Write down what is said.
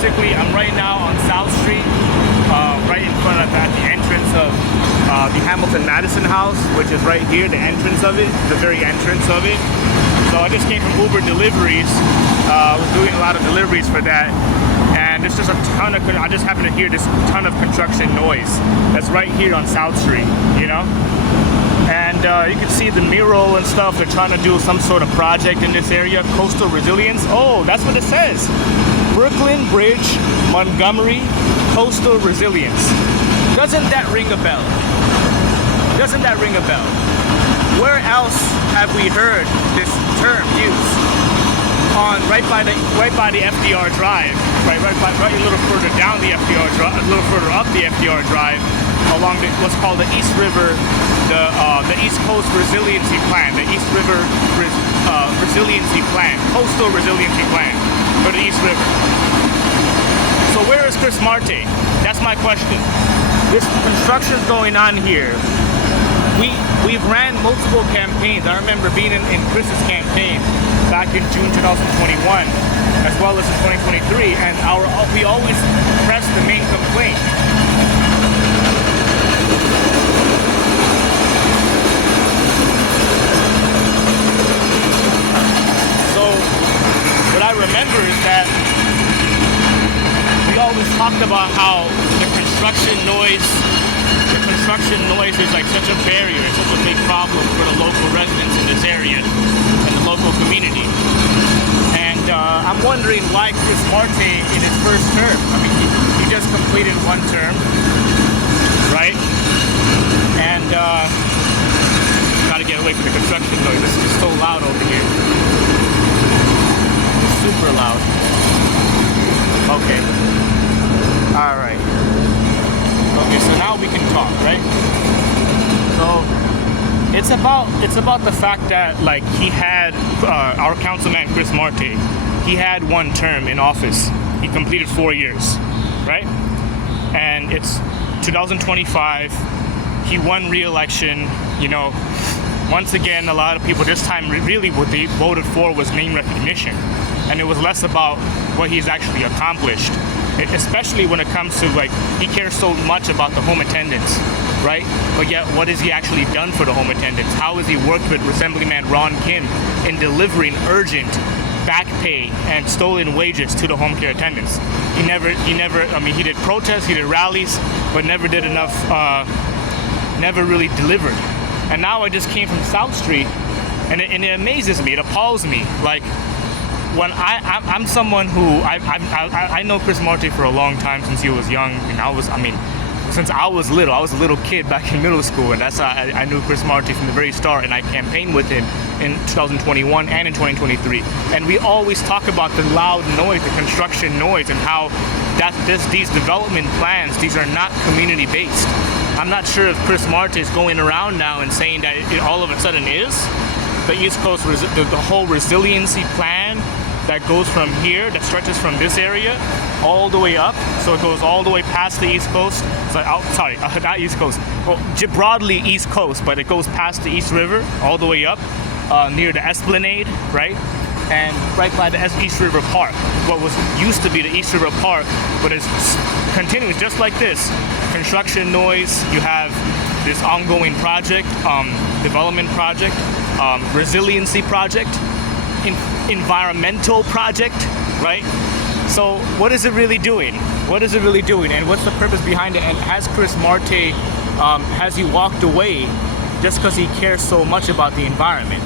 basically, I'm right now on South Street, right in front of at the entrance of the Hamilton-Madison house, which is right here, the entrance of it, the very entrance of it. So I just came from Uber deliveries. I was doing a lot of deliveries for that. And there's just a ton of, I just happen to hear this ton of construction noise that's right here on South Street, you know? And you can see the mural and stuff. They're trying to do some sort of project in this area. Coastal resilience. Oh, that's what it says. Brooklyn Bridge, Montgomery, coastal resilience. Doesn't that ring a bell? Doesn't that ring a bell? Where else have we heard this term used? On right by the FDR Drive, right a little further down the FDR Drive, a little further up the FDR Drive, along what's called the East River, the East Coast Resiliency Plan, the East River Resiliency Plan, Coastal Resiliency Plan for the East River. So where is Chris Marte? That's my question. This construction's going on here. We've ran multiple campaigns. I remember being in Chris's campaign back in June 2021, as well as in 2023, and we always press the main complaint. So what I remember is that we always talked about how the construction noise is like such a barrier, it's such a big problem for the local residents in this area and the local community. And I'm wondering why Chris Marte in his first term, I mean, he just completed one term, right? And gotta get away from the construction noise. This is so loud over here. It's super loud. Okay. All right. Okay, so now we can talk, right? So it's about the fact that, like, he had our councilman Chris Marte, he had one term in office. He completed 4 years, right? And it's 2025. He won re-election. You know, once again, a lot of people this time really what they voted for was name recognition, and it was less about what he's actually accomplished. Especially when it comes to, like, he cares so much about the home attendants, right? But yet, what has he actually done for the home attendants? How has he worked with Assemblyman Ron Kim in delivering urgent back pay and stolen wages to the home care attendants? He never, I mean, he did protests, he did rallies, but never did enough, never really delivered. And now I just came from South Street, and it amazes me, it appalls me, like, when I'm someone who I know Chris Marte for a long time, since he was young, and since I was little. I was a little kid back in middle school, and that's how I knew Chris Marte from the very start, and I campaigned with him in 2021 and in 2023. And we always talk about the loud noise, the construction noise, and how these development plans, these are not community based. I'm not sure if Chris Marte is going around now and saying that it all of a sudden is. The East Coast, the whole resiliency plan that goes from here, that stretches from this area all the way up. So it goes all the way past the East Coast. Not East Coast. Well, broadly East Coast, but it goes past the East River all the way up near the Esplanade, right? And right by the East River Park. What was used to be the East River Park, but it's continuous just like this. Construction noise, you have this ongoing project, development project, resiliency project, environmental project, right? So what is it really doing? What is it really doing? And what's the purpose behind it? And has Chris Marte, has he walked away just because he cares so much about the environment?